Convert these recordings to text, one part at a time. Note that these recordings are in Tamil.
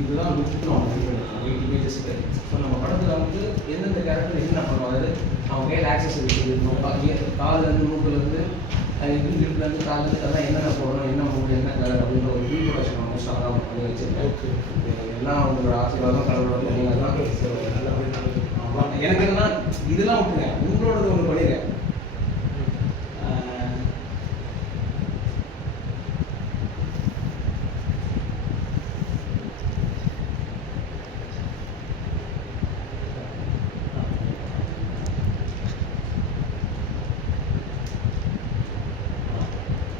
இதுதான் விட்டு நம்ம ரெடி பண்ணிருக்கோம் 80 பேஜஸ்க்கு. ஸோ நம்ம படத்தில் வந்து எந்தெந்த கேரக்டர் என்ன பண்ணுவோம், அதாவது அவங்க கையில் ஆக்சஸ் இருக்கணும், காலிலேருந்து மூக்கிலேருந்து இடுப்புலேருந்து காலிலேருந்து அதெல்லாம் என்னென்ன போடணும், என்ன மூடு, என்ன கலர் அப்படின்ற ஒரு இன்ட்ரோடக்ஷன் நம்ம ஸ்டார்டாக நம்ம பண்ணி வச்சுருக்கேன். ஓகே, எல்லாம் அவங்களோட ஆசீர்வாதம் கடவுளோட நீங்கள் தான். எனக்கு என்னன்னா இதெல்லாம் விட்டுருங்க, உங்களோடது ஒன்று பண்ணிடுறேன்.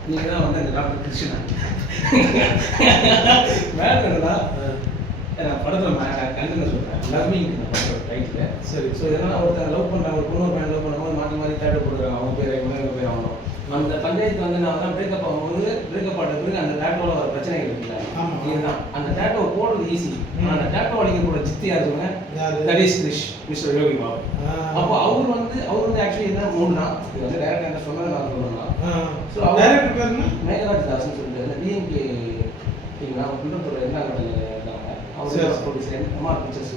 நீங்கள் தான் வந்து அந்த டாக்டர் கிருஷ்ணா வேணும்னா நான் படத்தில் கண்டென்ட் சொல்கிறேன், லவ்விங் இந்த படத்தோட டைட்டில். சரி. ஸோ இதெல்லாம் ஒருத்தர் லவ் பண்ணுறாங்க, ஒரு பொண்ணு பையன் லவ் பண்ணும்போது மாற்றி மாற்றி தேட்டை போட்டுருக்காங்க, அவங்க பேர் இவங்க பேர் ஆகணும். அந்த பஞ்சாயத்து வந்து நான் தான் பிரேக்கப் ஆகும்போது பிரேக்கப் ஆகிட்ட பிறகு அந்த டேட்டோவில் வர பிரச்சனைகள் இருக்குல்ல, இதுதான் அந்த டேட்டோவை போடுறது ஈஸி. அந்த டேட்டோ அடிக்கக்கூட சித்தி யார் சொல்லுங்க, that is Girish, mister Yogi Babu. அப்போ அவர் வந்து ஆக்சுவலி என்ன மூடுனா, இது வந்து டேரக்டர் என்ன சொன்னது நான் சொல்லணும்னா, ஸோ டைரக்டர் பேர் என்ன? மேகராஜ் தாஸ்ன்னு சொல்லிட்டு டிஎம்கே நான் குன்றத்தூர் என்ன கடையில் இருந்தாங்க, அவர் ப்ரொடியூசர் எம்ஆர் பிக்சர்ஸ்.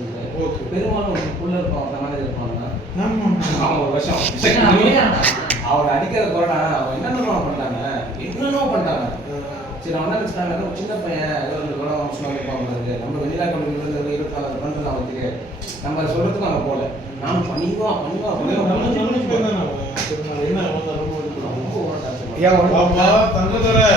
பெரும்பாலும் உள்ள இருப்பான் மேனேஜர் இருப்பாங்கன்னா அவன் ஒரு வருஷம் அவரை அடிக்கிற கொரோனா அவன் என்னென்னமோ பண்ணிட்டாங்க, என்னென்னமோ பண்ணிட்டாங்க. சரி அவன் என்ன வச்சுட்டாங்க, சின்ன பையன் ஏதோ ஒரு கொரோனா வம்சமாக இருப்பாங்க, நம்ம வெளியில கம்பெனிலேருந்து 24 பண்ணுறது அவன் தெரியாது, நம்ம அதை சொல்கிறதுக்கு அவங்க போகல. நானும் பண்ணிடுவான் தங்கதுரை